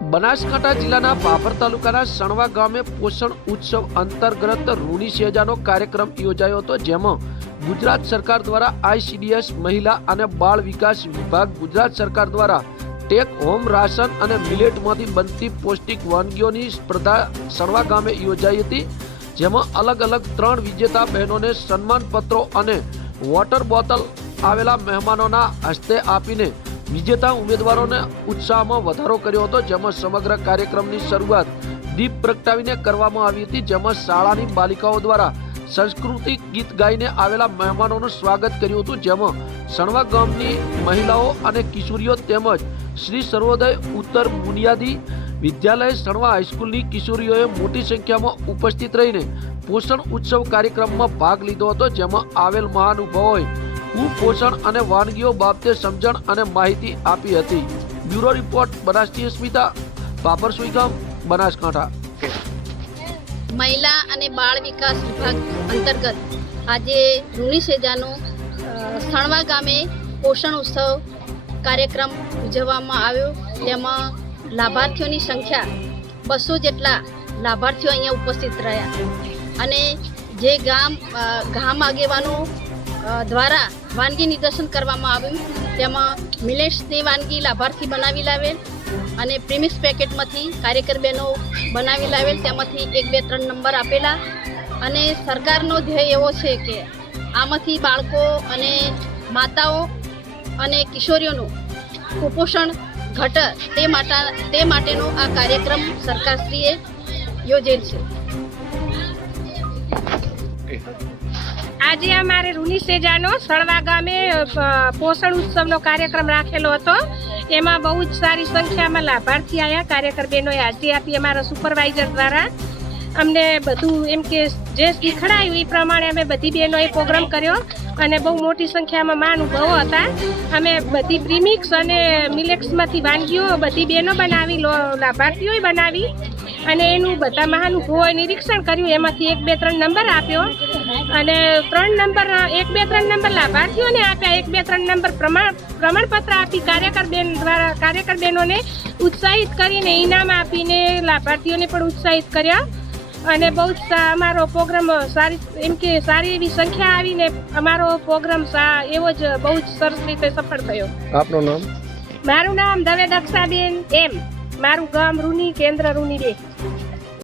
બનાસકાંઠા જિલ્લાના બાબર તાલુકાના સણવા ગામે પોષણ ઉત્સવ અંતર્ગત ઋણી સેજાનો કાર્યક્રમ યોજાયો હતો, જેમાં ગુજરાત સરકાર દ્વારા આઈસીડીએસ, મહિલા અને બાળ વિકાસ વિભાગ, ગુજરાત સરકાર દ્વારા ટેક હોમ રાશન અને મિલેટમાંથી બનતી પૌષ્ટિક વાનગીઓની સ્પર્ધા સણવા ગામે યોજાઈ હતી, જેમાં અલગ અલગ ત્રણ વિજેતા બહેનોને સન્માનપત્રો અને વોટર બોટલ આવેલા મહેમાનોના હસ્તે આપીને વિજેતા ઉમેદવારોને ઉત્સાહમાં વધારો કર્યો હતો, જેમાં સમગ્ર કાર્યક્રમની શરૂઆત દીપ પ્રગટાવીને કરવામાં આવી હતી, જેમાં શાળાની બાલિકાઓ દ્વારા સાંસ્કૃતિક ગીત ગાઈને આવેલા મહેમાનોનું સ્વાગત કર્યું હતું, જેમાં સણવા ગામની મહિલાઓ અને કિશોરીઓ તેમજ શ્રી સર્વોદય ઉત્તર બુનિયાદી વિદ્યાલય સણવા હાઈસ્કૂલની કિશોરીઓએ મોટી સંખ્યામાં ઉપસ્થિત રહીને પોષણ ઉત્સવ કાર્યક્રમમાં ભાગ લીધો હતો, જેમાં આવેલ મહાનુભાવોએ કુપોષણ અને વાનગીઓ બાબતે સમજણ અને માહિતી આપી હતી. બ્યુરો રિપોર્ટ બનાસની સ્મિતા પાપરસુઈ ગામ બનાસકાંઠા. મહિલા અને બાળ વિકાસ વિભાગ અંતર્ગત આજે ઋણી સેજાનો સણવા ગામે પોષણ ઉત્સવ કાર્યક્રમ ઉજવવામાં આવ્યો. તેમાં લાભાર્થીઓની સંખ્યા બસો જેટલા લાભાર્થીઓ અહીંયા ઉપસ્થિત રહ્યા. અને જે ગામ ગામ આગેવાનો દ્વારા વાનગી નિદર્શન કરવામાં આવ્યું. તેમાં મિલેટ્સની વાનગી લાભાર્થી બનાવી લાવેલ અને પ્રીમિક્સ પેકેટમાંથી કાર્યકર બહેનો બનાવી લાવેલ. તેમાંથી એક, બે, ત્રણ નંબર આપેલા. અને સરકારનો ધ્યેય એવો છે કે આમાંથી બાળકો અને માતાઓ અને કિશોરીઓનું કુપોષણ ઘટ તે માટે, તે માટેનો આ કાર્યક્રમ સરકારશ્રીએ યોજેલ છે. આજે અમારે રૂની સેજાનો સળવા ગામે પોષણ ઉત્સવનો કાર્યક્રમ રાખેલો હતો. એમાં બહુ જ સારી સંખ્યામાં લાભાર્થી આવ્યા કાર્યકર બહેનોએ હાજરી આપી અમારા સુપરવાઇઝર દ્વારા. અમને બધું એમ કે જે શીખડાયું એ પ્રમાણે અમે બધી બહેનોએ પ્રોગ્રામ કર્યો અને બહુ મોટી સંખ્યામાં મહાનુભાવો હતા. અમે બધી પ્રીમિક્સ અને મિલેક્સમાંથી વાનગીઓ બધી બહેનો બનાવી, લો- લાભાર્થીઓએ બનાવી અને એનું બધા મહાનુભવોએ નિરીક્ષણ કર્યું. એમાંથી એક બે ત્રણ નંબર આપ્યો. અને ત્રણ નંબર એક બે ત્રણ નંબર લાભાર્થીઓને આપ્યા. એક બે ત્રણ નંબર પ્રમાણ પ્રમાણપત્ર આપી કાર્યકર બેન દ્વારા કાર્યકર બહેનોને ઉત્સાહિત કરીને ઇનામ આપીને લાભાર્થીઓને પણ ઉત્સાહિત કર્યા. અને બહુ જ અમારો પ્રોગ્રામ સારી એમ કે સારી એવી સંખ્યા આવીને અમારો પ્રોગ્રામ એવો જ બહુ જ સરસ રીતે સફળ થયો. આપનું નામ? મારું નામ દવે દક્ષાબેન એમ. મારું ગામ રૂની કેન્દ્ર રૂની બે